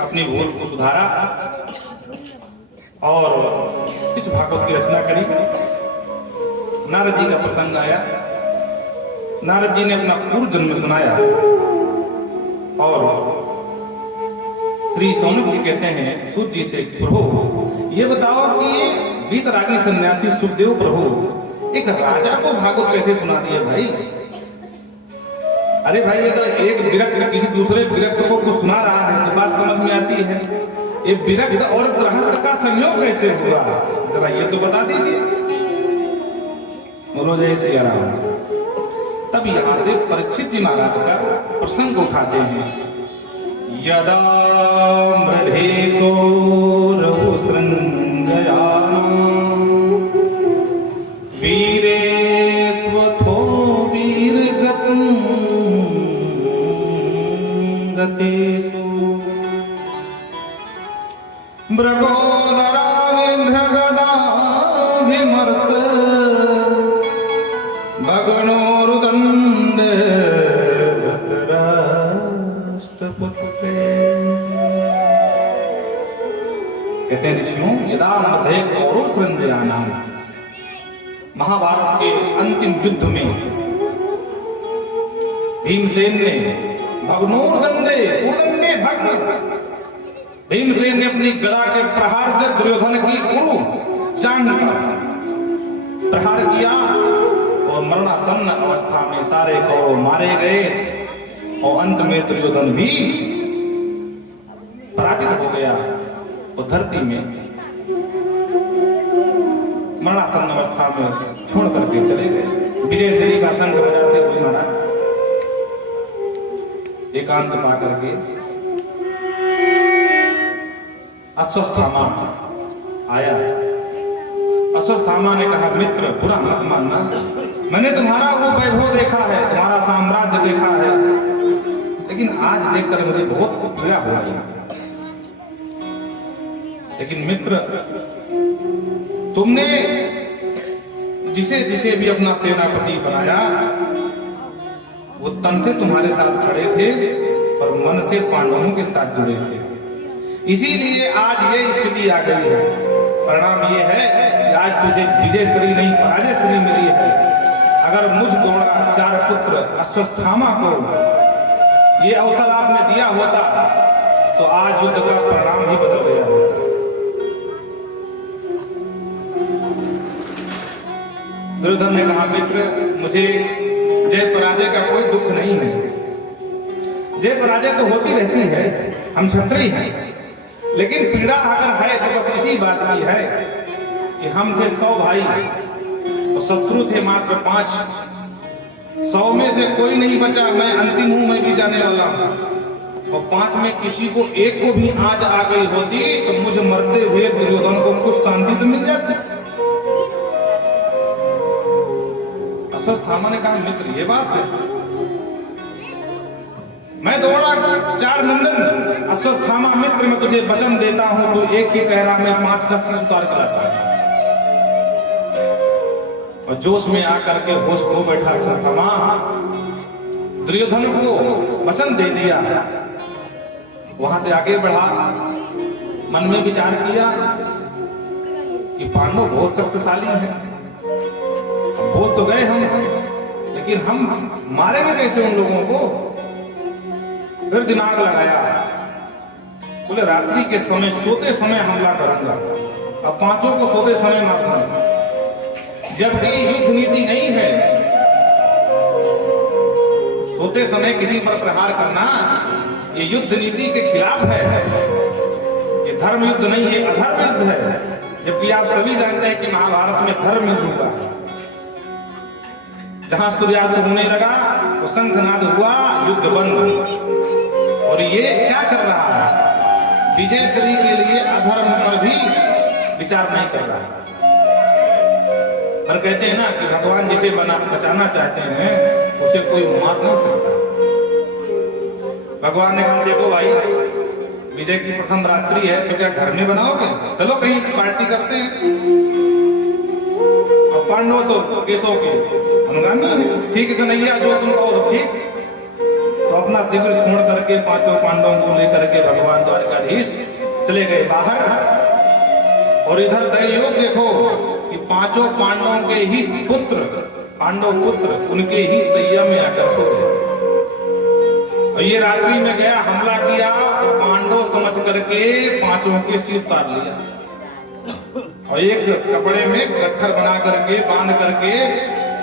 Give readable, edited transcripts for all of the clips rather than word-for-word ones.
अपनी भूल को सुधारा और इस भागवत की रचना करी। नारद जी का प्रसंग आया। नारद जी ने अपना पूर्व जन्म सुनाया और श्री सौनक जी कहते हैं सूत जी से, प्रभु ये बताओ कि ये वीतरागी सन्यासी सुखदेव प्रभु एक राजा को भागवत कैसे सुना दिए भाई? अरे भाई, अगर एक विरक्त किसी दूसरे विरक्त को कुछ सुना रहा है तो बात समझ में आती है। ये विरक्त और गृहस्थ का संयोग कैसे हुआ, जरा ये तो बता दीजिए। बोलो जय सिया राम। तब यहां से परीक्षित जी महाराज का प्रसंग उठाते हैं। यदा मृधे कौरव सृंजयाना वीरेश्वथो वीरगतं गतेषु मृगोदराविधगदाभिमर्श भगणोरुदण्ड धृतराष्ट्रपुत्रे। कहते हैं ऋषियों, यदा मृधे कौरव सृंजयाना, महाभारत के अंतिम युद्ध में भीमसेन ने भगनोर्दंडे उदंडे भग्न, भीमसेन ने अपनी गदा के प्रहार से दुर्योधन की उरु चांद का प्रहार किया और मरणासन्न अवस्था में सारे कौरव मारे गए और अंत में दुर्योधन भी पराजित हो गया और धरती में मरणासन्न अवस्था में छोड़ करके चले गए। विजय श्री का शंख बजाते हुए महाराज एकांत पा करके अश्वस्थामा आया। अश्वस्थामा ने कहा, मित्र बुरा मत मानना, मैंने तुम्हारा वो वैभव देखा है, तुम्हारा साम्राज्य देखा है, लेकिन आज देखकर मुझे बहुत पीड़ा हो रही है। लेकिन मित्र, तुमने जिसे जिसे भी अपना सेनापति बनाया वो तन से तुम्हारे साथ खड़े थे और मन से पांडवों के साथ जुड़े थे, इसीलिए आज ये स्थिति आ गई है। परिणाम ये है कि आज तुझे विजय श्री नहीं पराजय श्री मिली है। अगर मुझ द्रोणाचार्य पुत्र अश्वस्थामा को ये अवसर आपने दिया होता तो आज युद्ध का परिणाम ही बदल गया होता। दुर्योधन ने कहा, मित्र मुझे जय पराजय का कोई दुख नहीं है। जय पराजय तो होती रहती है, हम क्षत्रिय हैं, लेकिन पीड़ा अगर है तो बस इसी बात की है कि हम थे 100 भाई और शत्रु थे मात्र 5। 100 में से कोई नहीं बचा, मैं अंतिम हूं, मैं भी जाने वाला हूं। और 5 में किसी को एक को भी आज आ गई होती तो मुझे मरते हुए दुर्योधन को कुछ शांति तो मिल जाती। अश्वस्थामा ने कहा, मित्र ये बात है, मैं द्रोणाचार्य नंदन अश्वस्थामा मित्र मैं तुझे वचन देता हूं, तू एक ही कह रहा, मैं 5 का शीश उतार कर लाता। और जोश में आकर के होश खो बैठा अश्वस्थामा, दुर्योधन को वचन दे दिया। वहां से आगे बढ़ा, मन में विचार किया कि पांडव बहुत शक्तिशाली हैं, बोल तो गए हम, लेकिन हम मारेंगे कैसे उन लोगों को? फिर दिमाग लगाया, बोले रात्रि के समय सोते समय हमला करूंगा, अब 5 को सोते समय मारूंगा। जबकि युद्ध नीति नहीं है सोते समय किसी पर प्रहार करना, ये युद्ध नीति के खिलाफ है। ये धर्म युद्ध नहीं है, अधर्म युद्ध है। जबकि आप सभी जानते हैं कि महाभारत में धर्म युद्ध हुआ। जहां सूर्यास्त होने लगा तो शंखनाद हुआ, युद्ध बंद। और ये क्या कर रहा है? विजय श्री के लिए अधर्म पर भी विचार नहीं कर रहा है। पर कहते हैं ना कि भगवान जिसे बचाना चाहते हैं उसे कोई मार नहीं सकता। भगवान ने कहा, देखो भाई, विजय की प्रथम रात्रि है तो क्या घर में बनाओगे? चलो कहीं पार्टी करते हैं। और पांडव तो केशव के अनुगामी है, ठीक है कन्हैया, जो तुम कहो ठीक। तो अपना शिविर छोड़ करके पांचों पांडवों को लेकर के भगवान द्वारकाधीश चले गए बाहर। और इधर दैवयोग देखो कि पांचों पांडवों के ही पुत्र, पांडव पुत्र उनके ही सैया में आकर सो गए। और ये रात्रि में गया, हमला किया, पांडव समझ करके पांचों के सिर उतार लिया और एक कपड़े में गट्ठर बना करके बांध करके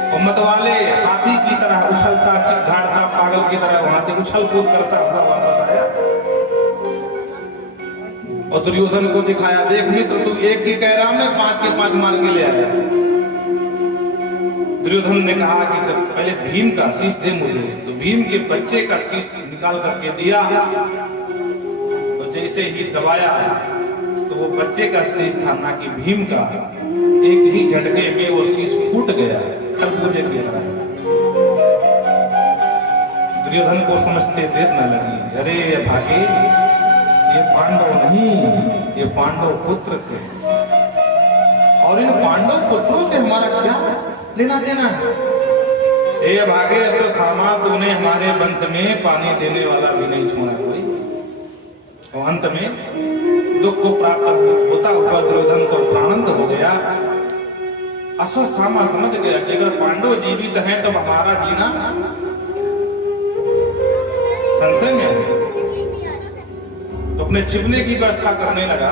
और मतवाले हाथी की तरह उछलता चिघाड़ता पागल की तरह वहां से उछल कूद करता हुआ वापस आया। और दुर्योधन को दिखाया, देख मित्र तू एक ही कह रहा, मैं 5 के 5 मार के ले आया। दुर्योधन ने कहा कि जब पहले भीम का शीश दे मुझे, तो भीम के बच्चे का शीश निकाल करके दिया। तो जैसे ही दबाया तो वो बच्चे का शीश था ना कि भीम का, एक ही झटके में वो शीश फूट गया खरबूजे की तरह। दुर्योधन को समझते देर न लगी, अरे ये भागे, ये पांडव नहीं, ये पांडव पुत्र थे और इन पांडव पुत्रों से हमारा क्या लेना देना है। ए भागे अश्वत्थामा, तूने हमारे वंश में पानी देने वाला भी नहीं छोड़ा कोई। और अंत में दुख को प्राप्त होता हुआ दुर्योधन को प्राणंत हो गया। अश्वत्थामा समझ गया कि अगर पांडव जीवित हैं तो हमारा जीना संशय में है। तो अपने छिपने की व्यवस्था करने लगा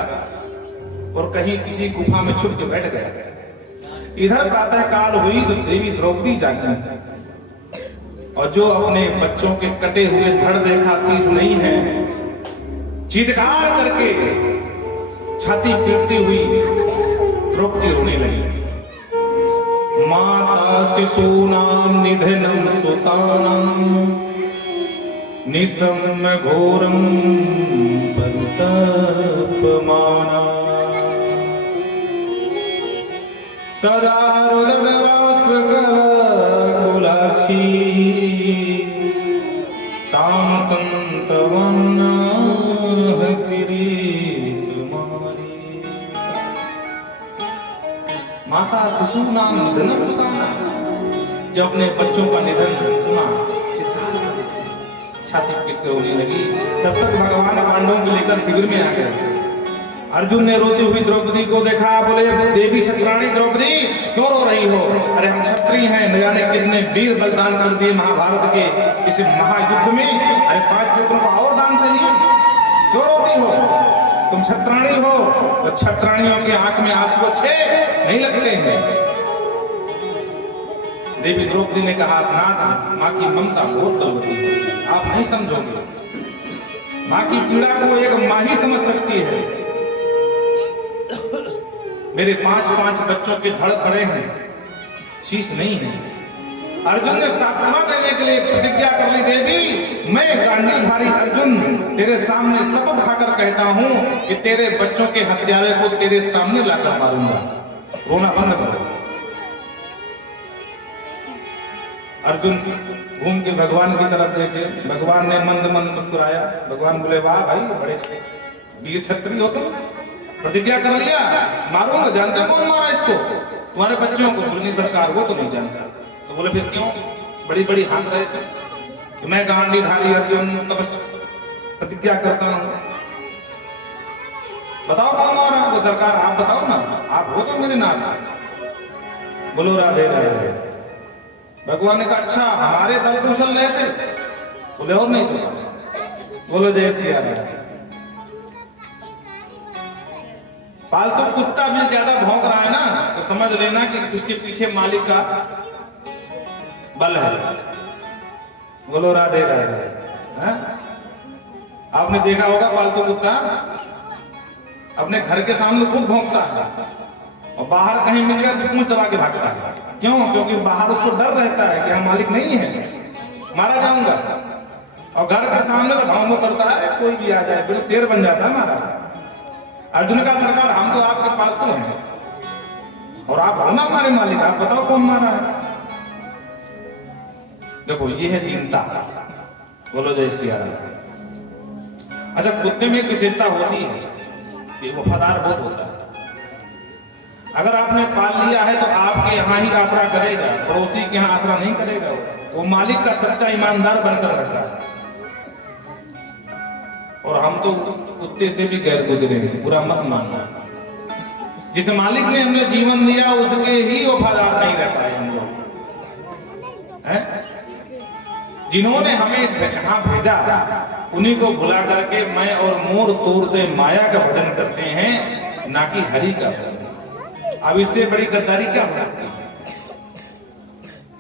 और कहीं किसी गुफा में छुप के बैठ गया। इधर प्रातः काल हुई तो देवी द्रौपदी जागी और जो अपने बच्चों के कटे हुए धड़ देखा शीश नहीं है, चीत्कार करके छाती पीटती हुई द्रौपदी रोने लगी। माता शिशूनां निधनं सुतानां निशम्य घोरं परितप्यमाना तदा रुदनवास्पृगकुलाक्षी तां सन्तवन्नाः किरीटमारी। माता शिशूनां निधनं सुतानां, जब अपने बच्चों का निधन सुना छाती पीट कर रोने लगी। तब तक भगवान पांडवों को लेकर शिविर में आ गए। अर्जुन ने रोती हुई द्रौपदी को देखा, बोले देवी छत्राणी द्रौपदी क्यों रो रही हो? अरे हम क्षत्रिय हैं, न जाने कितने वीर बलिदान कर दिए महाभारत के इस महायुद्ध में। अरे 5 पुत्रों का और दान चाहिए, क्यों रोती हो? तुम छत्राणी हो तो छत्राणियों की आंख में आंसू अच्छे नहीं लगते हैं। देवी द्रौपदी ने कहा, नाथ माँ की ममता बहुत बलवती है, आप नहीं समझोगे। माँ की पीड़ा को एक माँ ही समझ सकती है। मेरे 5 बच्चों के धड़ पड़े हैं, शीश नहीं है। अर्जुन ने सांत्वना देने के लिए प्रतिज्ञा कर ली, देवी मैं गांडीधारी अर्जुन तेरे सामने शपथ खाकर कहता हूं कि तेरे बच्चों के हत्यारे को तेरे सामने लाकर मारूंगा। रोना बंद करो। अर्जुन घूम के भगवान की तरफ देखे, भगवान ने मंद मंद मुस्कुराया। भगवान बोले, वाह भाई बड़े वीर क्षत्रिय हो तुम, प्रतिज्ञा कर लिया मारूंगा। जानते कौन मारा इसको? तुम्हारे बच्चों को? बोले सरकार वो तो नहीं जानता। तो बोले फिर क्यों बड़ी बड़ी हाथ रहे थे कि मैं गांडीधारी अर्जुन तब प्रतिज्ञा करता हूं, बताओ कौन मारा? वो सरकार आप बताओ ना, आप हो तो मेरे नाथ। बोलो राधे राधे। भगवान ने कहा, अच्छा हमारे दल तो उछल रहे थे? बोले और नहीं तो। बोलो जय सिया राम। पालतू कुत्ता भी ज्यादा भौंक रहा है ना, तो समझ लेना कि उसके पीछे मालिक का बल है। बोलो राधे राधे। आपने देखा होगा पालतू कुत्ता अपने घर के सामने खुद भौंकता है और बाहर कहीं मिल गया तो पूंछ दबा के भागता है। क्यों? क्योंकि बाहर उसको डर रहता है कि हम मालिक नहीं है, मारा जाऊंगा। और घर के सामने तो भाव करता है, कोई भी आ जाए फिर शेर बन जाता है हमारा। अर्जुन का सरकार हम तो आपके पालतू हैं और आप हो ना हमारे मालिक, आप बताओ कौन मारा है? देखो ये है दीनता। बोलो जय सिया राम। अच्छा कुत्ते में एक विशेषता होती है कि वफादार बहुत होता है। अगर आपने पाल लिया है तो आपके यहाँ ही यात्रा करेगा, पड़ोसी के यहाँ यात्रा नहीं करेगा। वो मालिक का सच्चा ईमानदार बनकर रहता है। और हम तो कुत्ते से भी गैर गुजरे हैं, बुरा मत मानना। जिस मालिक ने हमें जीवन दिया उसके ही वफादार नहीं रह पाए हम लोग हैं। जिन्होंने हमें इस यहाँ भेजा उन्हीं को भुला करके मैं और मोर तोड़ते माया का भजन करते हैं, ना कि हरि का भजन। अब इससे बड़ी गद्दारी क्या हो सकती है?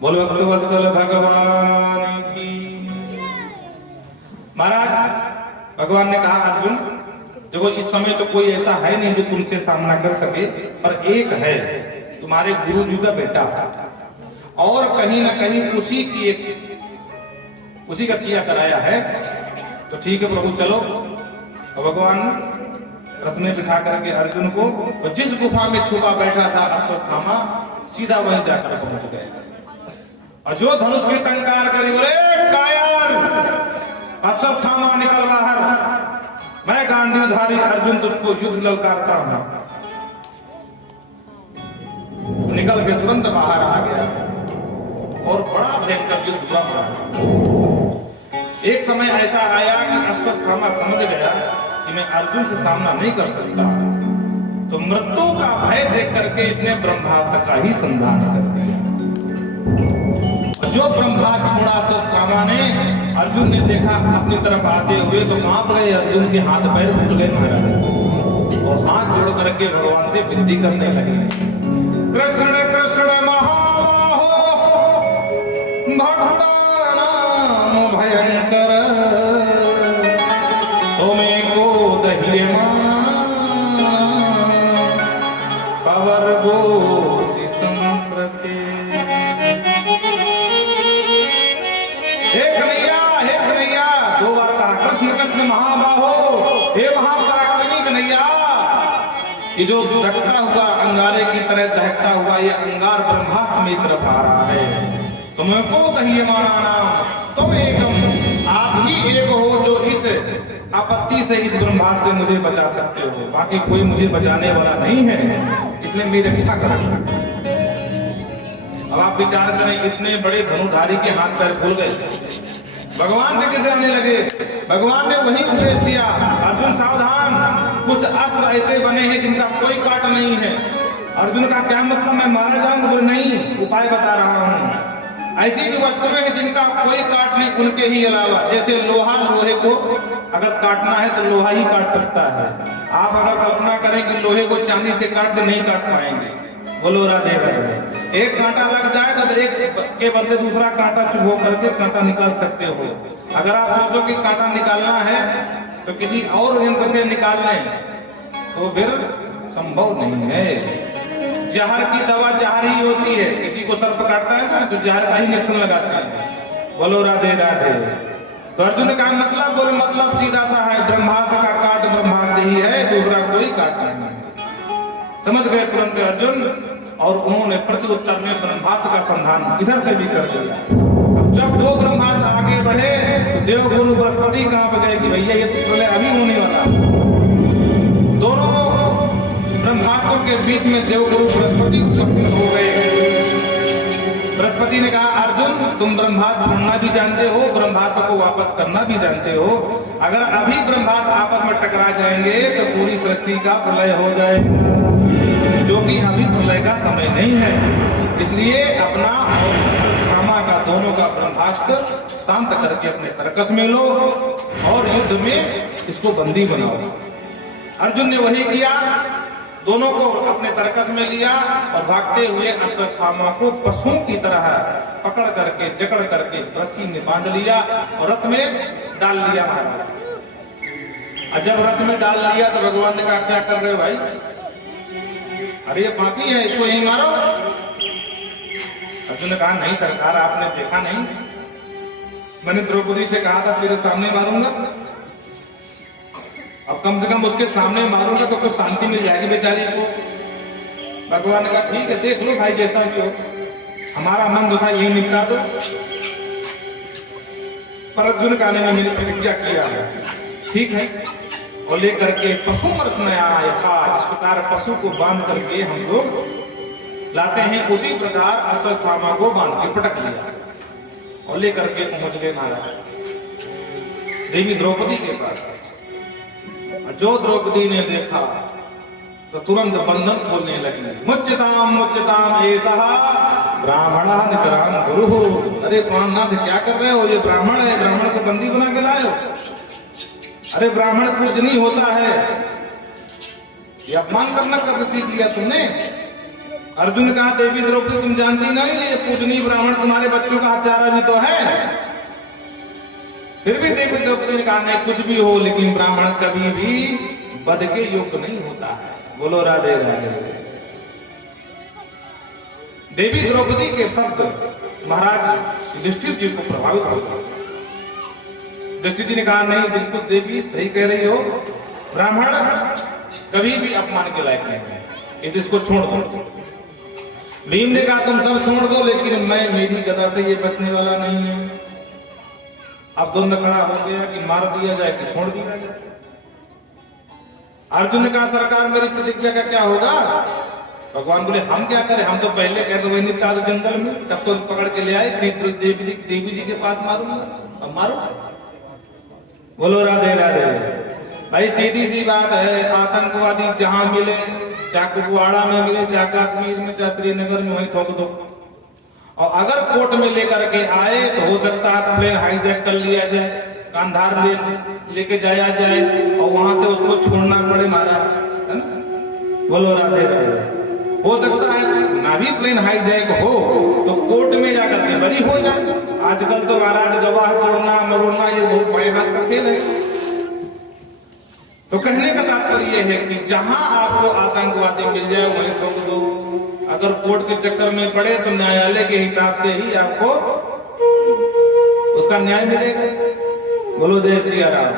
बोलो भक्त वत्सल भगवान की। महाराज भगवान ने कहा अर्जुन देखो इस समय तो कोई ऐसा है नहीं जो तुमसे सामना कर सके, पर एक है तुम्हारे गुरु जी का बेटा और कहीं ना कहीं उसी का किया कराया है। तो ठीक है प्रभु चलो। तो भगवान रथ में बिठा करके अर्जुन को तो जिस गुफा में छुपा बैठा था अश्वत्थामा सीधा वहीं जाकर पहुंच गए। और जो धनुष की टंकार करी बोले कायर अश्वत्थामा निकल बाहर, मैं गांडीवधारी अर्जुन तुझको युद्ध ललकारता हूं। निकल के तुरंत बाहर आ गया और बड़ा भयंकर युद्ध हुआ। एक समय ऐसा आया कि अश्वत्थामा समझ गया कि मैं अर्जुन से सामना नहीं कर सकता, तो मृत्यु का भय देख करके इसने ब्रह्मास्त्र का ही संधान कर दिया। जो ब्रह्मास्त्र छोड़ा अश्वत्थामा ने, अर्जुन ने देखा अपनी तरफ आते हुए तो कांप गए, अर्जुन के हाथ पैर फूट गए महाराज, और हाथ जोड़ करके भगवान से विनती करने लगे कृष्ण कृष्ण महाबाहो भक्तानां भयंकर तुम्हें को दहिए माना पवर गोसी संस्रते। हे कन्हैया दो बार कहा कृष्ण कृष्ण महाबाहो, हे महापराक्रमी कन्हैया। ये जो दहकता हुआ अंगारे की तरह दहकता हुआ ये अंगार ब्रह्मास्त्र में तरफ आ रहा है, तुमको दह्यमाना नाम, तुम एकम आप ही एक हो जो इस आपत्ति से इस ब्रह्मास्त्र से मुझे बचा सकते हो, बाकी कोई मुझे बचाने वाला नहीं है, इसलिए मेरी रक्षा करो। अब आप विचार करें इतने बड़े धनुधारी के हाथ पैर खुल गए, भगवान से गिड़गिड़ाने लगे। भगवान ने वही उपदेश दिया अर्जुन सावधान, कुछ अस्त्र ऐसे बने हैं जिनका कोई काट नहीं है। अर्जुन का क्या मतलब मैं मारा जाऊंगा? बोले नहीं, उपाय बता रहा हूं। ऐसी भी वस्तुएं हैं जिनका कोई काट नहीं उनके ही अलावा, जैसे लोहा लोहे को अगर काटना है तो लोहा ही काट सकता है। आप अगर कल्पना करें कि लोहे को चांदी से काट दे, नहीं काट पाएंगे। बोलो राधे राधे। एक कांटा लग जाए तो एक के बदले दूसरा कांटा चुभो करके कांटा निकाल सकते हो। अगर आप सोचो कि कांटा निकालना है तो किसी और यंत्र से निकाल लें तो फिर संभव नहीं है। जहर की दवा जहर ही होती है, किसी को सर्प काटता है ना तो जहर का ही इंजेक्शन लगाते हैं। बोलो राधे राधे। तो अर्जुन का मतलब, बोले मतलब सीधा सा है, ब्रह्मास्त्र का काट ब्रह्मास्त्र ही है, दूसरा कोई काट नहीं है। समझ गए तुरंत अर्जुन, और उन्होंने प्रति उत्तर में ब्रह्मास्त्र का संधान इधर से भी कर दिया। अब जब दो ब्रह्मास्त्र आगे बढ़े तो देव गुरु बृहस्पति कांप गए कि भैया ये तो प्रलय अभी होने वाला। दोनों ब्रह्मास्त्रों के बीच में देव गुरु बृहस्पति उपस्थित हो गए। बृहस्पति ने कहा अर्जुन तुम ब्रह्मास्त्र छोड़ना भी जानते हो, ब्रह्मास्त्र को वापस करना भी जानते हो। अगर अभी ब्रह्मास्त्र आपस में टकरा जाएंगे तो पूरी सृष्टि का प्रलय हो जाएगा, जो कि अभी प्रलय का समय नहीं है। इसलिए अपना और अश्वत्थामा का दोनों का ब्रह्मास्त्र शांत करके अपने तरकस में लो और युद्ध में इसको बंदी बनाओ। अर्जुन ने वही किया, दोनों को अपने तरकस में लिया और भागते हुए अश्वत्थामा को पशुओं की तरह पकड़ करके जकड़ करके रस्सी में बांध लिया और रथ में डाल लिया महाराज। और जब रथ में डाल लिया तो भगवान ने कहा क्या कर रहे हो भाई? अरे ये पापी है, इसको यहीं मारो। अर्जुन ने कहा नहीं सरकार, आपने देखा नहीं, मैंने द्रौपदी से कहा था तेरे सामने मारूंगा, अब कम से कम उसके सामने मारूंगा तो कुछ शांति मिल जाएगी बेचारी को। भगवान ने कहा ठीक है देख लो भाई जैसा भी हो, हमारा मन जो था यही निपटा दो। पर अर्जुन कहने में मेरी प्रतिज्ञा किया है ठीक है, और लेकर के पशु मर्सनया यथा, जिस प्रकार पशु को बांध करके हम लोग लाते हैं उसी प्रकार अश्वत्थामा को बांध के पटक लिया और लेकर के पहुंच गए महाराज देवी द्रौपदी के पास। जो द्रौपदी ने देखा तो तुरंत बंधन खोलने लगी। मुच्यताम मुच्यताम ऐसा ब्राह्मणा नितराम गुरु। अरे प्राणनाथ क्या कर रहे हो, ये ब्राह्मण है, ब्राह्मण को बंदी बना के लाए हो। अरे ब्राह्मण पूजनीय होता है, ये अपमान करना कब सीख लिया तुमने। अर्जुन ने कहा देवी द्रौपदी तुम जानती नहीं ये पूजनीय ब्राह्मण तुम्हारे बच्चों का हत्यारा भी तो है। फिर भी देवी द्रौपदी ने कहा नहीं कुछ भी हो लेकिन ब्राह्मण कभी भी वध के योग्य नहीं होता है। बोलो राधे राधे। देवी द्रौपदी के शब्द महाराज युधिष्ठिर जी को प्रभावित होगा। युधिष्ठिर जी ने कहा नहीं बिल्कुल देवी सही कह रही हो, ब्राह्मण कभी भी अपमान के लायक नहीं है, इसको छोड़ दो। भीम ने कहा तुम सब छोड़ दो लेकिन मैं मेरी गदा से ये बचने वाला नहीं है। अब दोनों में खड़ा हो गया कि मार दिया जाए कि छोड़ दिया जाए। अर्जुन ने कहा सरकार मेरी प्रतिज्ञा का क्या होगा। भगवान बोले हम क्या करें, हम तो पहले कह दो वही निपटा दो जंगल में, तब तो पकड़ के ले आए देवी जी के पास मारूंगा। अब मारो। बोलो राधे राधे। भाई सीधी सी बात है, आतंकवादी जहां मिले, चाहे कुपवाड़ा में मिले, चाहे कश्मीर में, चाहे श्रीनगर में, वहीं ठोक दो। और अगर कोर्ट में लेकर के आए तो हो सकता है प्लेन हाईजैक कर लिया जाए, कांधार लेके जाया जाए और वहां से उसको छोड़ना पड़े महाराज, है ना। बोलो राधे राधे। हो सकता है ना भी प्लेन हाईजैक हो तो कोर्ट में जाकर के बरी हो जाए। आजकल तो महाराज गवाह तोड़ना मरोड़ना ये बहुत बड़े हाथ का खेल है। तो कहने का तात्पर्य है कि जहां आपको आतंकवादी मिल जाए वहीं ठोक दो। अगर कोर्ट के चक्कर में पड़े तो न्यायालय के हिसाब से ही आपको उसका न्याय मिलेगा। बोलो जय सिया राम।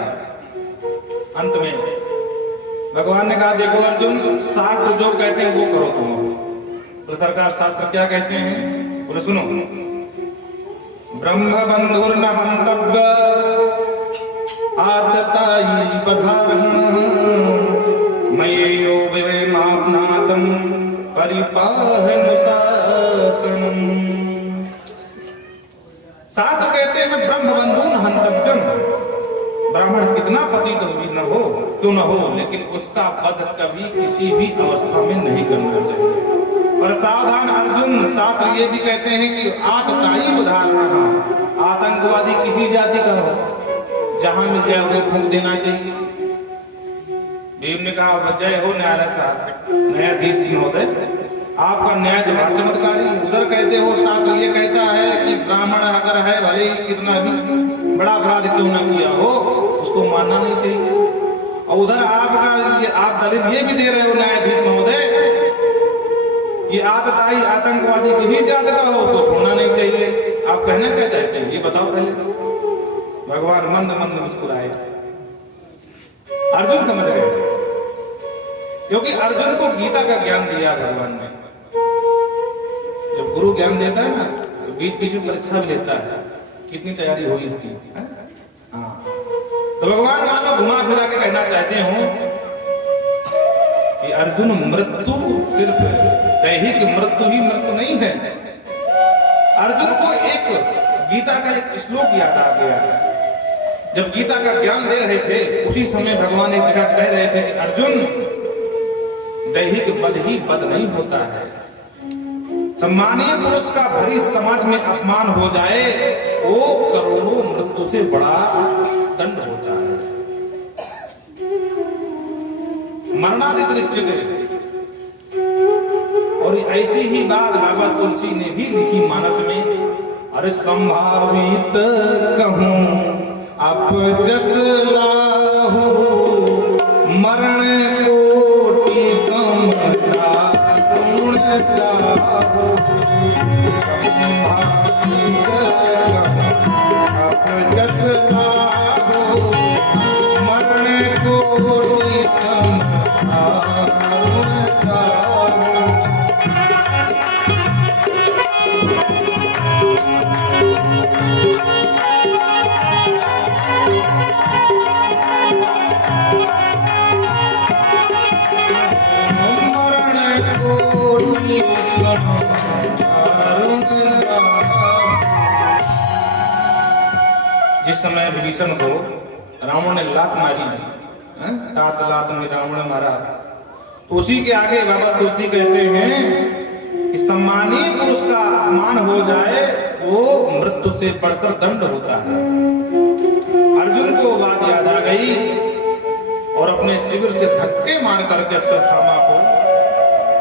अंत में भगवान ने कहा देखो अर्जुन शास्त्र जो कहते हैं वो करो तुम। तो सरकार शास्त्र क्या कहते हैं बोले सुनो। ब्रह्म बंधुर्न हंतव्य आततायि पधारहण मय्यो विवेमाप्नातम परिपाहनुशासनम्। शास्त्र कहते हैं ब्रह्म बंधुन हंतव्यम, ब्राह्मण कितना पतित न हो क्यों न हो लेकिन उसका वध कभी किसी भी अवस्था में नहीं करना चाहिए। और सावधान अर्जुन शास्त्र ये भी कहते हैं कि आततायी उदाहरण, आतंकवादी किसी जाति का हो जहां मिल जाए वो फूंक देना चाहिए। भीम ने कहा जय हो न्यायालय साहब, न्यायाधीश जी महोदय आपका न्याय तो बड़ा चमत्कारी। उधर कहते हो शास्त्र ये कहता है कि ब्राह्मण अगर है भले ही कितना भी बड़ा अपराध क्यों ना किया हो उसको मानना नहीं चाहिए। और उधर आपका ये आप दलील ये भी दे रहे हो न्यायाधीश महोदय ये आतताई आतंकवादी किसी जात का हो तो छोड़ना नहीं चाहिए। आप कहना क्या चाहते हैं ये बताओ पहले। भगवान मंद मंद मुस्कुराए। अर्जुन समझ गए क्योंकि अर्जुन को गीता का ज्ञान दिया भगवान ने। जब गुरु ज्ञान देता है ना तो बीच बीच में परीक्षा भी लेता है कितनी तैयारी हुई इसकी। हाँ तो भगवान मानो घुमा फिरा के कहना चाहते हो कि अर्जुन मृत्यु सिर्फ दैहिक मृत्यु ही मृत्यु नहीं है। अर्जुन को एक गीता का एक श्लोक याद आ गया। जब गीता का ज्ञान दे रहे थे उसी समय भगवान एक जगह कह रहे थे कि अर्जुन दैहिक वध ही वध नहीं होता है। सम्मानीय पुरुष का भरी समाज में अपमान हो जाए वो करोड़ों मृत्यु से बड़ा दंड होता है। मरणादित्य और ऐसी ही बात बाबा तुलसी ने भी लिखी मानस में। अरे संभावित कहूं अब जस लाहू मरण कोटि समता गुण गाहू। संभावित कहूं अब जस लाहू मरण कोटि समता गुण गाहू। जिस समय विभीषण को रावण ने लात मारी तात लात में रावण मारा। उसी के आगे बाबा तुलसी कहते हैं कि सम्मानी पुरुष का अपमान हो जाए वो मृत्यु से बढ़कर दंड होता है। अर्जुन को बात याद आ गई और अपने शिविर से धक्के मार करके अश्वत्थामा को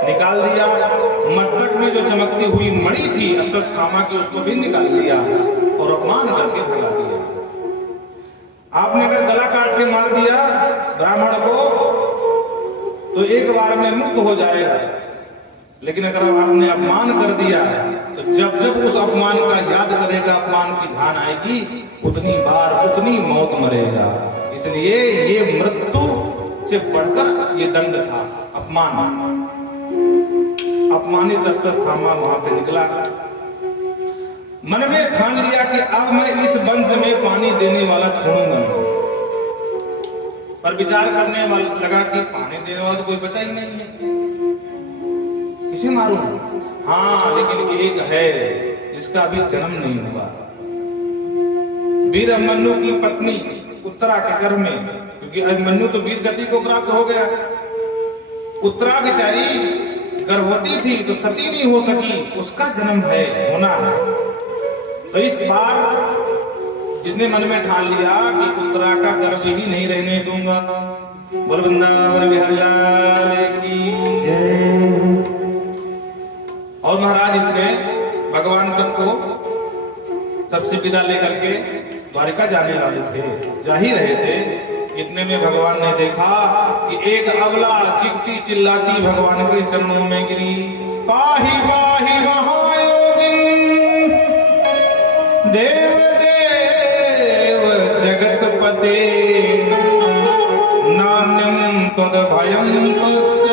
निकाल दिया। मस्तक में जो चमकती हुई मणि थी अश्वत्थामा की उसको भी निकाल दिया और अपमान करके भगा दिया। आपने अगर गला काट के मार दिया ब्राह्मण को तो एक बार में मुक्त हो जाएगा, लेकिन अगर आपने अपमान कर दिया तो जब जब उस अपमान का याद करेगा, अपमान की ध्यान आएगी, उतनी बार उतनी मौत मरेगा। इसलिए ये मृत्यु से बढ़कर ये दंड था अपमान। अपमानित अश्वत्थामा वहां से निकला, मन में ठान लिया कि अब मैं इस वंश में पानी देने वाला छोड़ूंगा नहीं। पर विचार करने वाला लगा कि पानी देने वाला तो कोई बचा ही नहीं है, किसे मारूं? हाँ, लेकिन एक है जिसका अभी जन्म नहीं हुआ। वीर अभिमन्यु की पत्नी उत्तरा के गर्भ में, क्योंकि अभिमन्यु तो वीर गति को प्राप्त हो गया, उत्तरा बेचारी गर्भवती थी तो सती नहीं हो सकी, उसका जन्म है होना। तो इस बार जिसने मन में ठान लिया कि उत्तरा का गर्भ ही नहीं रहने दूंगा, बोल वृंदावन बिहारी लाल की जय। और महाराज इसने भगवान सबसे विदा लेकर के द्वारिका जाने वाले थे, जा ही रहे थे। इतने में भगवान ने देखा कि एक अबला चीखती चिल्लाती भगवान के चरणों में गिरी, पाही पाही महायोगिन देव जगतपते नान्यं तद भयं तस्य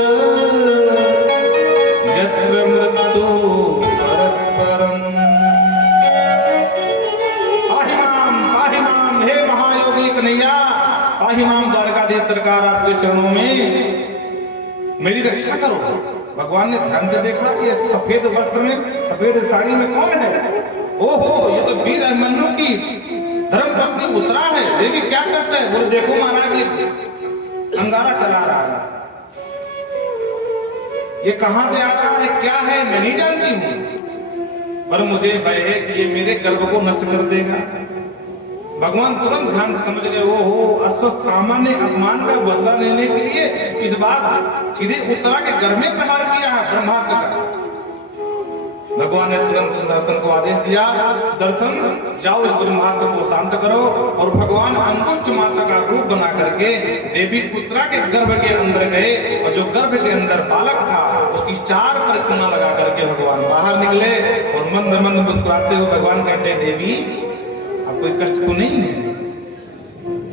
यत्र मृत्यु परस्परम। पाहि माम, हे महायोगी कन्हैया, पाहि माम, द्वारकाधीश सरकार आपके चरणों में मेरी रक्षा करो। भगवान ने ध्यान से देखा, ये सफेद वस्त्र में सफेद साड़ी में कौन है? ओहो, ये तो वीर अभिमन्यु की धर्म पत्नी उत्तरा है। देवी क्या कष्ट है? बोले देखो महाराज ये अंगारा चला रहा है, ये कहां से आ रहा है, क्या है, मैं नहीं जानती हूं, पर मुझे भय है कि ये मेरे गर्भ को नष्ट कर देगा। भगवान तुरंत ध्यान से समझ गए, ओहो, अश्वत्थामा ने अपमान का बदला लेने के लिए इस बार सीधे उत्तरा के गर्भ में प्रहार किया है ब्रह्मास्त्र का। भगवान ने तुरंत सुदर्शन को आदेश दिया, सुदर्शन जाओ इस ब्रह्मास्त्र को शांत करो। और भगवान अंगुष्ठ माता का रूप बना करके देवी उत्तरा के गर्भ के अंदर गए और जो गर्भ के अंदर बालक था उसकी 4 परिक्रमा लगा करके भगवान बाहर निकले और मंद मंद मुस्कुराते हुए भगवान कहते हैं, देवी अब कोई कष्ट तो नहीं है?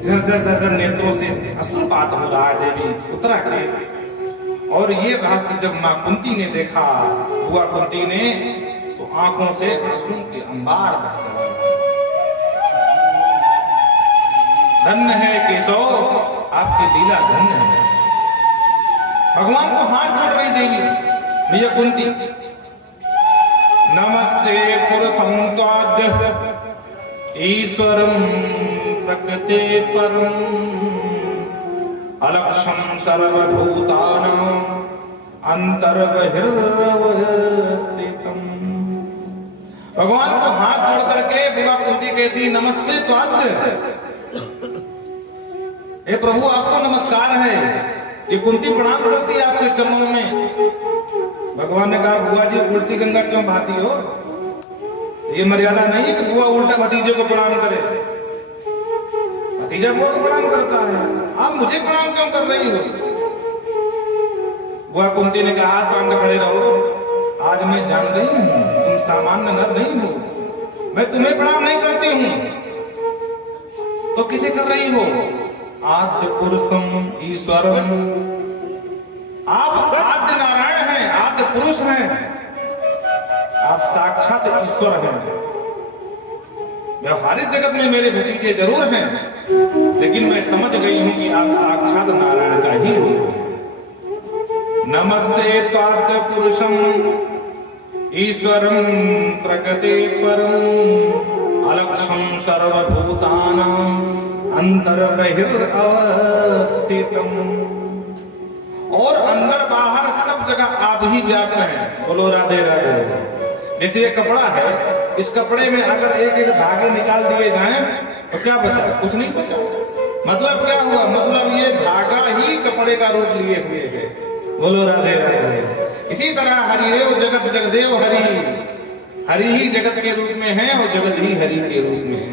झरझर झरझर नेत्रों से अश्रुपात हो रहा है देवी उत्तरा के। और ये रहस्य जब मां कुंती ने देखा, बुआ कुंती ने, तो आंखों से आंसू के अंबार बह चला। धन्य है केशव, आपकी लीला धन्य है। भगवान को हाथ जोड़ रही देवी मैया कुंती, नमस्ते पुरुषं त्वाद्य ईश्वरं प्रकृते परम अलक्षं सर्वभूतानां अंतर्बहिर्वस्थितम्। भगवान को हाथ जोड़ करके बुआ कुंती कहती, नमस्ते त्वाद्य, हे प्रभु आपको नमस्कार है। ये कुंती प्रणाम करती है आपके चरणों में। भगवान ने कहा, बुआ जी उल्टी गंगा क्यों बहाती हो? ये मर्यादा नहीं है कि बुआ उल्टा भतीजे को प्रणाम करे, भतीजा बुआ को प्रणाम करता है, आप मुझे प्रणाम क्यों कर रही हो? बुआ कुंती ने कहा, शांत खड़े रहो, आज मैं जान गई हूं तुम सामान्य नर नहीं हो, मैं तुम्हें प्रणाम नहीं करती हूं, तो किसे कर रही हो? आद्य पुरुषम ईश्वरम, आप आद्य नारायण हैं, आद्य पुरुष हैं, आप साक्षात ईश्वर हैं। व्यवहारिक जगत में मेरे भतीजे जरूर हैं, लेकिन मैं समझ गई हूं कि आप साक्षात नारायण का ही रूप हैं। नमस्ते त्वाद्य पुरुषम ईश्वरं प्रकृते परम अलक्षं सर्वभूतानां अंतर बहिर् अवस्थितम, और अंदर बाहर सब जगह आप ही व्याप्त हैं। बोलो राधे राधे। जैसे ये कपड़ा है, इस कपड़े में अगर एक एक धागे निकाल दिए जाएं तो क्या बचा? कुछ नहीं बचा। मतलब क्या हुआ? मतलब ये धागा ही कपड़े का रूप लिए हुए है। बोलो राधे राधे। इसी तरह हरिदेव जगत जगदेव हरि, हरि ही जगत के रूप में है और जगत ही हरि के रूप में है।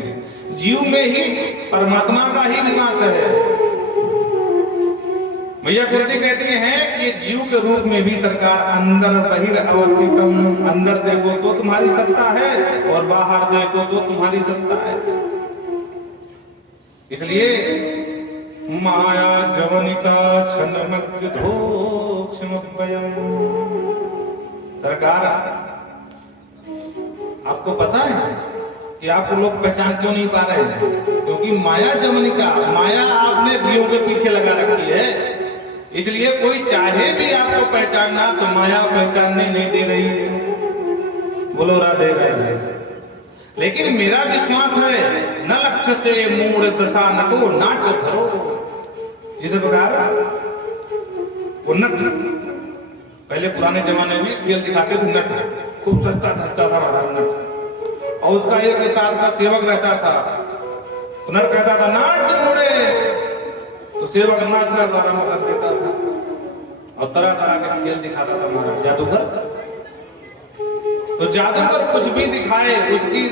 जीव में ही परमात्मा का ही निवास है। भैया कुंती कहती हैं कि ये जीव के रूप में भी सरकार अंदर बहिर् अवस्थितम, अंदर देखो तो तुम्हारी सत्ता है और बाहर देखो तो तुम्हारी सत्ता है। इसलिए माया जवनिका छन्नमग्धोक्षमभयम्। सरकार आपको पता है कि आपको लोग पहचान क्यों नहीं पा रहे हैं? क्योंकि माया जवनिका, माया आपने जीवों के पीछे लगा रखी है। इसलिए कोई चाहे भी आपको पहचानना तो माया पहचानने नहीं दे रही है। बोलो राधे राधे। लेकिन मेरा विश्वास है न लक्ष्य से मूढ़ दशा नको नाट्य धरो। जिस प्रकार वो नट, पहले पुराने जमाने में खेल दिखाते थे, नट खूब सस्ता धसता था महाराज नट, और उसका एक साथ का सेवक रहता था। तो नट कहता था नाच मुड़े, तो सेवक नाचना प्रारंभ कर देता था और तरह तरह के खेल दिखाता था महाराज जादूगर। तो जादूगर कुछ भी दिखाए, उसकी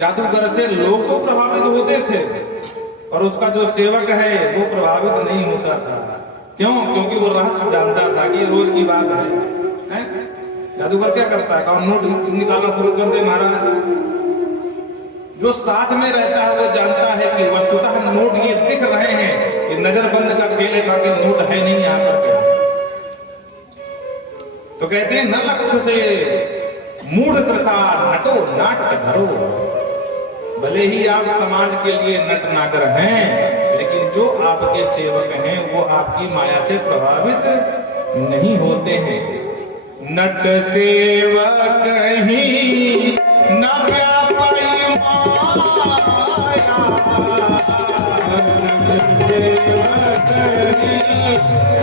जादूगर से लोग तो प्रभावित होते थे और उसका जो सेवक है वो प्रभावित नहीं होता था। क्यों? क्योंकि वो रहस्य जानता था कि ये रोज की बात है। जादूगर क्या करता है? नोट निकालना शुरू कर दे महाराज। जो साथ में रहता है वो जानता है कि वस्तुतः नोट ये दिख रहे हैं, ये नजर बंद का खेल है, बाकी नोट है नहीं यहाँ पर। तो कहते हैं न लक्ष्य से मूढ़ प्रसार नटो नाट्य धरो। भले ही आप समाज के लिए नट नागर हैं, लेकिन जो आपके सेवक हैं वो आपकी माया से प्रभावित नहीं होते हैं। नट सेवक ही न व्यापारी माया, सेवक ही न व्यापारी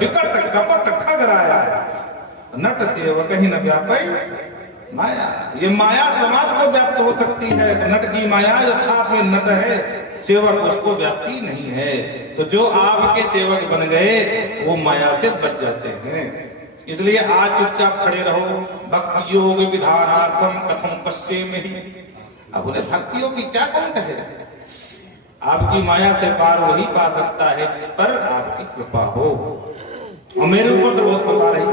विकट कपट खगराया, नट सेवक ही न व्यापी माया। ये माया समाज को व्याप्त हो सकती है, तो नट की माया जब साथ में नट है, सेवक उसको व्याप्ति नहीं है। तो जो आपके सेवक बन गए वो माया से बच जाते हैं। इसलिए आज चुपचाप खड़े रहो। भक्ति योग विधानार्थम कथम पश्चे में ही। अब बोले भक्ति योग की क्या कौन कहे? आपकी माया से पार वही पा सकता है जिस पर आपकी कृपा हो। और मेरे ऊपर तो बहुत कृपा रही।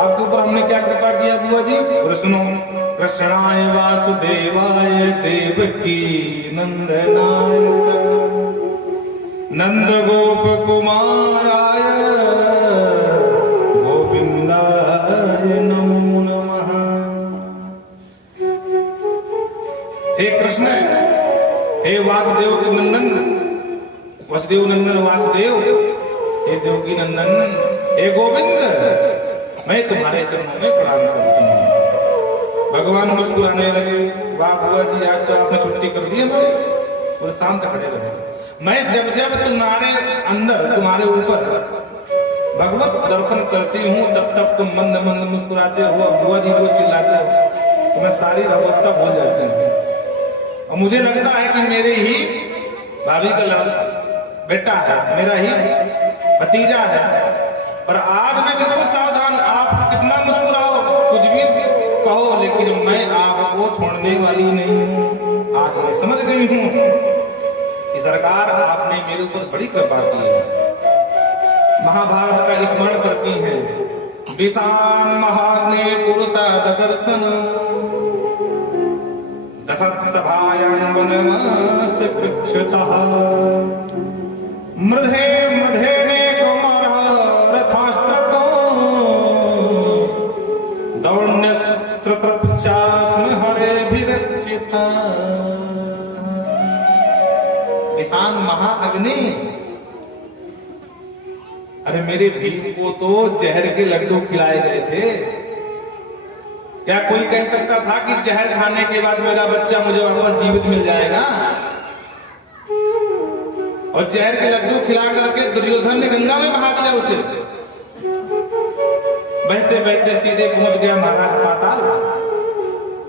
आपके ऊपर हमने क्या कृपा किया बुआ जी? और सुनो, कृष्णाय वासुदेवाय देवकी नंदनाय च नंद गोप कुमाराय गोविंदाय नमो नमः। हे कृष्ण, हे वासुदेव नंदन, वसुदेव नंदन वासुदेव, हे देवकी नंदन, हे गोविंद, मैं तुम्हारे चरणों में प्रणाम करती हूँ। भगवान मुस्कुराने लगे। वाह बुआ जी, आज तो आपने छुट्टी कर दी हमारी, और शांत खड़े रहे। मैं जब जब तुम्हारे अंदर, तुम्हारे ऊपर भगवत दर्शन करती हूँ, तब तब तुम मंद मंद मुस्कुराते हो, बुआ जी को चिल्लाते हो, तो मैं सारी भगवत्ता भूल जाती हूँ। और मुझे लगता है कि मेरे ही भाभी का बेटा है, मेरा ही भतीजा है। पर आज मैं बिल्कुल सावधान, आप कितना मुस्कुराओ, कुछ भी कहो, लेकिन मैं आपको छोड़ने वाली नहीं हूँ। आज मैं समझ गई हूँ कि सरकार आपने मेरे ऊपर बड़ी कृपा की है। महाभारत का स्मरण करती हैं, विशान महाग्ने पुरुषा ददर्शन दशत सभायां वनमस्य कृच्छतः मृधे मृधेने कुमारः रथास्त्रतो दौण्यस्त्रत्रपचास्म हरेभिरचिता। विशान महाअग्नि, अरे मेरे भीम को तो जहर के लड्डू खिलाए गए थे। क्या कोई कह सकता था कि जहर खाने के बाद मेरा बच्चा मुझे वापस जीवित मिल जाएगा? और जहर के लड्डू खिला करके दुर्योधन ने गंगा में बहा दिया उसे। बहते बहते सीधे पहुंच गया महाराज पाताल,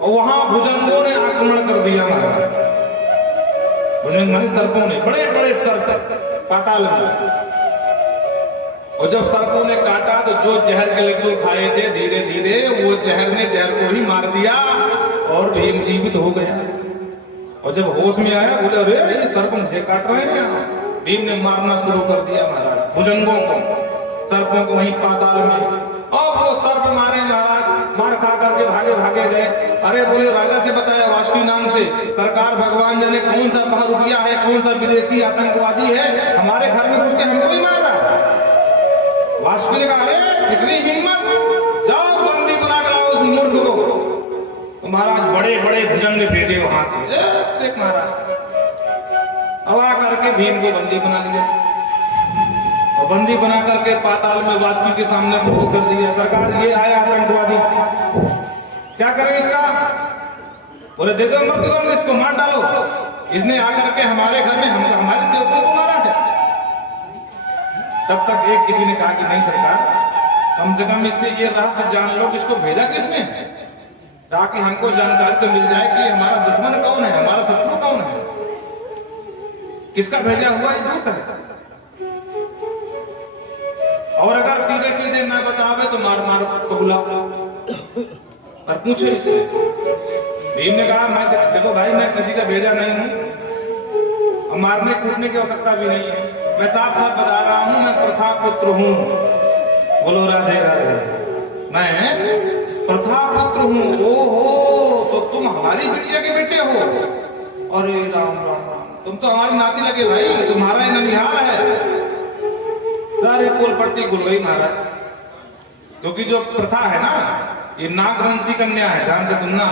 और वहां भुजंगों ने आक्रमण कर दिया महाराज। भुजंग माने सर्पों ने, बड़े बड़े सर्प पाताल में। और जब सर्पों ने काटा तो जो जहर के लड्डू खाए थे धीरे धीरे वो जहर ने जहर को ही मार दिया और भीम जीवित हो गया। और जब होश में आया बोले अरे ये सर्प मुझे काट रहे हैं। भीम ने मारना शुरू कर दिया महाराज भुजंगों को, सर्पों को वहीं पाताल में। और वो सर्प मारे महाराज, मार खा करके भागे भागे गए। अरे बोले राजा से बताया वासुकी नाम से, सरकार भगवान जाने कौन सा बहरूपिया है, कौन सा विदेशी आतंकवादी है, हमारे घर में घुस के हमको ही मार रहा है। वासुकी ने कहा अरे इतनी हिम्मत, जाओ बंदी बना कर लाओ उस मूर्ख को। तो महाराज बड़े बड़े भुजंग भेजे वहां से एक महाराज, अब आ करके भीम को बंदी बना लिया। और बंदी बना करके पाताल में वासुकी के सामने प्रस्तुत कर दिया। सरकार ये आया आतंकवादी, क्या करें इसका? बोले दे दो मृत्युदंड, इसको मार डालो। इसने आकर के हमारे घर में हमारे सेवकों को मारा है। तब तक एक किसी ने कहा कि नहीं सरकार, कम से कम इससे ये राह जान लो कि इसको भेजा किसने, ताकि हमको जानकारी तो मिल जाए कि हमारा दुश्मन कौन है, हमारा शत्रु कौन है, किसका भेजा हुआ ये दूत है। और अगर सीधे सीधे ना बतावे तो मार मार को बुला और पूछे इससे। भीम ने कहा मैं देखो भाई मैं किसी का भेजा नहीं हूं, और मारने कूटने की आवश्यकता भी नहीं है, मैं साफ साफ बता रहा हूं मैं प्रथा पुत्र हूं। बोलो राधे राधे, मैं प्रथा पुत्र हूं। ओहो, तो तुम हमारी बिटिया के बेटे हो? अरे राम राम राम, तुम तो हमारी नाती लगे भाई, तुम्हारा ये ननिहाल है। सारे पोल पट्टी गुल गई महाराज, क्योंकि जो प्रथा है ना ये नागवंशी कन्या है, ध्यान से सुनना।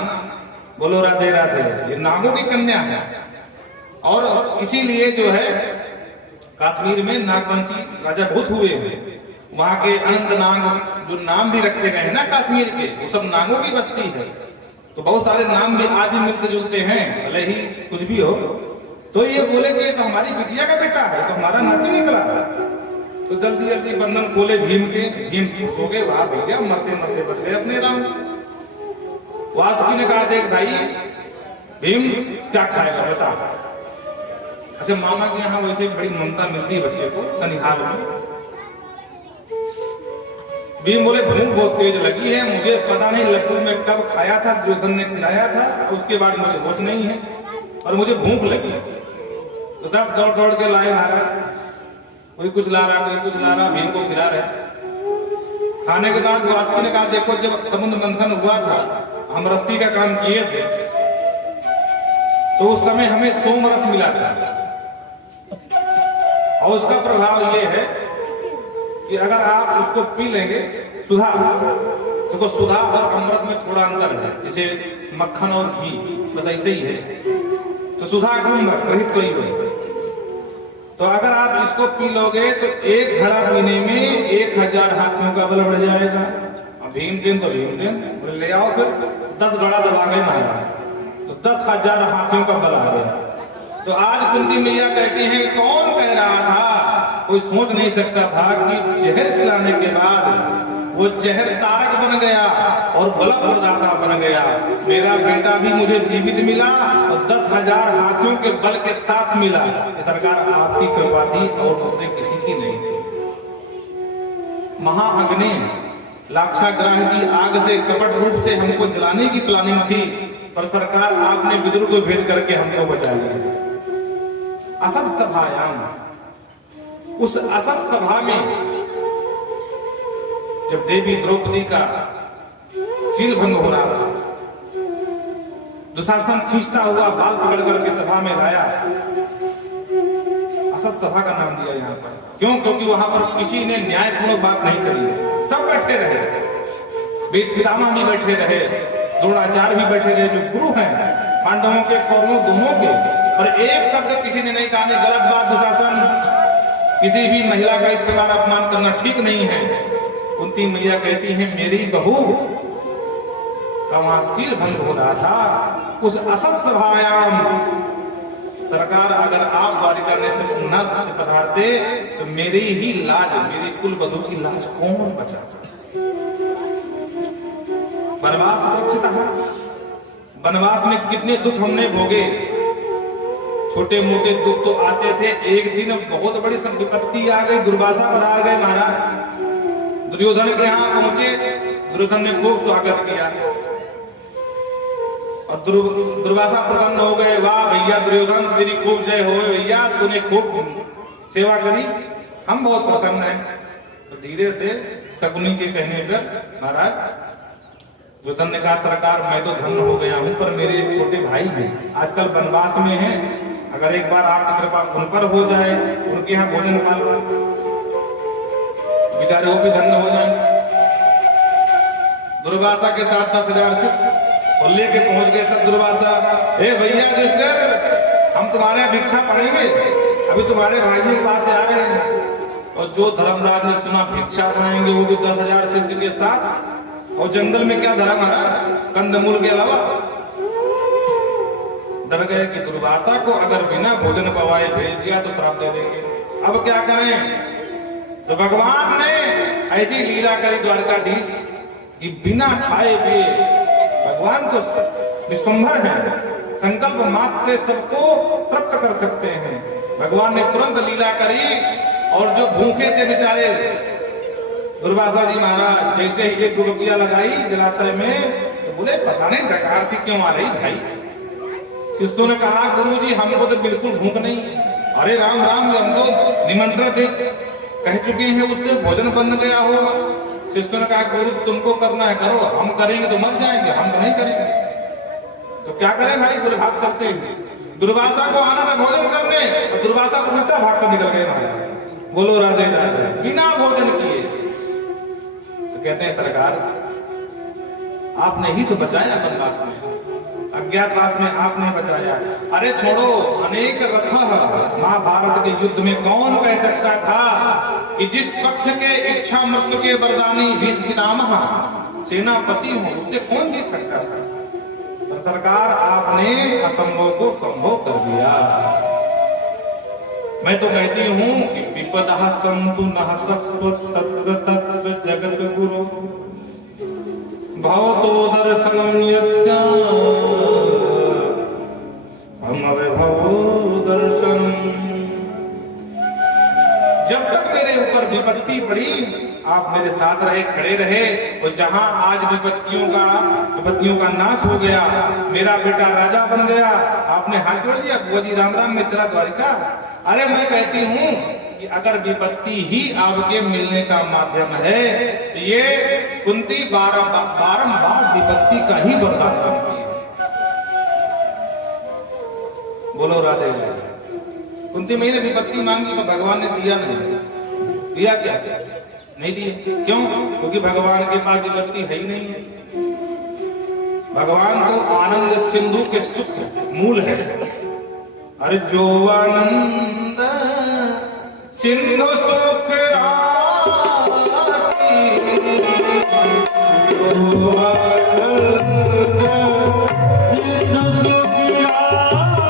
बोलो राधे राधे, ये नागों की कन्या है। और इसीलिए जो है कश्मीर में नागवंशी राजा बहुत हुए हैं। वहां के अनंत नाग जो नाम भी रखे गए हैं ना कश्मीर के, वो सब नागों की बस्ती है। तो बहुत सारे नाम भी आज भी मिलते जुलते हैं, भले ही कुछ भी हो। तो ये बोले कि तो हमारी बिटिया का बेटा है, तो हमारा नाती निकला। तो जल्दी जल्दी बंधन खोले भीम के, भीम खुश हो गए, वाह भैया मरते मरते बच गए अपने राम। वासुकी ने कहा देख भाई भीम क्या खाएगा बता। अच्छा मामा के यहाँ वैसे बड़ी ममता मिलती है बच्चे को ननिहाल में। भीम बोले भूख बहुत तेज लगी है, मुझे पता नहीं लड्डू में कब खाया था, दुर्योधन ने खिलाया था, उसके बाद मुझे होश नहीं है और मुझे भूख लगी। तो सब दौड़ दौड़ के लाए महाराज, कोई कुछ ला रहा कोई कुछ ला रहा, भीम को खिला रहे। खाने के बाद वासुकी ने कहा देखो जब समुद्र मंथन हुआ था हम रस्सी का काम किए थे, तो उस समय हमें सोमरस मिला था, और उसका प्रभाव ये है कि अगर आप उसको पी लेंगे सुधा, देखो सुधा और अमृत में थोड़ा अंतर है, जैसे मक्खन और घी बस ऐसे ही है। तो सुधा कुंभ रहित कोई हुई, तो अगर आप इसको पी लोगे तो एक घड़ा पीने में 1000 हाथियों का बल बढ़ जाएगा। भीमसेन तो भीमसेन ले आओ, फिर 10 घड़ा दबा गए महाराज, तो 10,000 हाथियों का बल आ गया। तो आज कुंती मैया कहती हैं कौन कह रहा था, कोई सोच नहीं सकता था कि जहर खिलाने के बाद वो जहर तारक बन गया और बल प्रदाता बन गया। मेरा बेटा भी मुझे जीवित मिला और 10,000 हाथियों के बल के साथ मिला। ये सरकार आपकी कृपा थी और दूसरे किसी की नहीं थी। महाअग्नि लाक्षाग्राह की आग से कपट रूप से हमको जलाने की प्लानिंग थी, पर सरकार आपने विदुर को भेज करके हमको बचा लिया। असत सभायाम, उस असत सभा में जब देवी द्रौपदी का शील भंग हो रहा था, दुशासन खींचता हुआ बाल पकड़ करके सभा में लाया। असत सभा का नाम दिया यहाँ पर, क्यों? क्योंकि वहां पर किसी ने न्यायपूर्वक बात नहीं करी, सब बैठे रहे, बीच पितामह भी बैठे रहे, द्रोणाचार्य भी बैठे रहे, जो गुरु हैं पांडवों के कौरवों दोनों के, और एक शब्द किसी ने नहीं कहा, नहीं गलत बात दुशासन, किसी भी महिला का इस प्रकार अपमान करना ठीक नहीं है। कुंती मैया कहती है मेरी बहू का वहां शील भंग हो रहा था, उस असत सभायाम सरकार अगर आप वारिका ने से न पधारते तो मेरी ही लाज, मेरी कुल वधू की लाज कौन बचाता? वनवास सुरक्षित है, वनवास में कितने दुख हमने भोगे, छोटे मोटे दुख तो आते थे, एक दिन बहुत बड़ी विपत्ति आ गई, दुर्वासा पधार गए महाराज, दुर्योधन के यहाँ पहुंचे, दुर्योधन ने खूब स्वागत किया और दुर्वासा प्रसन्न हो गए, वाह भैया दुर्योधन तेरी खूब जय हो भैया, तूने खूब सेवा करी, हम बहुत प्रसन्न हैं। तो धीरे से शकुनी के कहने पर महाराज दुर्योधन ने कहा सरकार मैं तो धन्य हो गया हूं, पर मेरे एक छोटे भाई हैं आजकल वनवास में हैं, अगर एक बार आपकी कृपा उन पर हो जाए, उनके यहाँ भोजन पाल बेचारे वो भी धन्य हो जाए। दुर्वासा के साथ 10,000 शिष्य और लेके पहुंच गए सब दुर्वासा, ए भैया दुष्टर हम तुम्हारे भिक्षा पाएंगे, अभी तुम्हारे भाइयों के पास से आ रहे हैं। और जो धर्मराज ने सुना भिक्षा पाएंगे वो भी 10,000 शिष्य के साथ, और जंगल में क्या धर्म हरा कंदमूल के अलावा, डर गए कि दुर्वासा को अगर बिना भोजन पवाए भेज दिया तो श्राप दे देंगे, अब क्या करें? तो भगवान ने ऐसी लीला करी द्वारकाधीश कि बिना खाए पिए, भगवान तो विश्वंभर है, संकल्प मात्र से सबको तृप्त कर सकते हैं। भगवान ने तुरंत लीला करी और जो भूखे थे बेचारे दुर्वासा जी महाराज, जैसे ही एक डुबकिया लगाई जलाशय में तो बोले पता नहीं डकारती क्यों आ रही भाई। शिष्यों ने कहा गुरुजी हमको तो बिल्कुल भूख नहीं, अरे राम राम हम तो निमंत्रण दे कह चुके हैं, उससे भोजन बन गया होगा। शिष्यों ने कहा गुरु तुमको करना है करो, हम करेंगे तो मर जाएंगे, हम तो नहीं करेंगे, तो क्या करें भाई? बोले भाग चलते हैं। दुर्वासा को आना था भोजन करने और दुर्वासा उल्टा भाग कर निकल गए महाराज। बोलो राधे राधे, बिना भोजन किए। तो कहते हैं सरकार आपने ही तो बचाया वनवास में, अज्ञातवास में आपने बचाया। अरे छोड़ो, अनेक रथ महाभारत के युद्ध में कौन कह सकता था कि जिस पक्ष के इच्छा मृत्यु के वरदानी भीष्म पितामह सेनापति हो, उससे कौन जीत सकता था? पर सरकार आपने असंभव को संभव कर दिया। मैं तो कहती हूं कि विपदः सन्तु नः शश्वत् तत्र तत्र जगत गुरु भवतो दर्शनम यस्य भवो दर्शनम। जब तक मेरे ऊपर विपत्ति पड़ी आप मेरे साथ रहे, खड़े रहे, और जहां आज विपत्तियों का नाश हो गया, मेरा बेटा राजा बन गया, आपने हाथ जोड़ लिया, बुआ जी राम राम में चला द्वारिका। अरे मैं कहती हूं कि अगर विपत्ति ही आपके मिलने का माध्यम है तो ये कुंती बारंबार विपत्ति का ही वरदान मांगती है। बोलो राधे राधे। कुंती मैया ने विपत्ति मांगी पर भगवान ने दिया नहीं। दिया क्या? नहीं दिए। क्यों? क्योंकि भगवान के पास विपत्ति है ही नहीं है। भगवान तो आनंद सिंधु के सुख मूल है। अरे जो आनंद सिंधु सुख राशि, जो आनंद सिंधु सुख राशि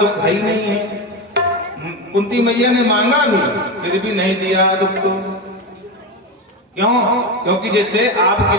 दुख है ही नहीं है। कुंती मैया ने मांगा भी, फिर भी नहीं दिया दुख को। क्यों? क्योंकि जैसे आप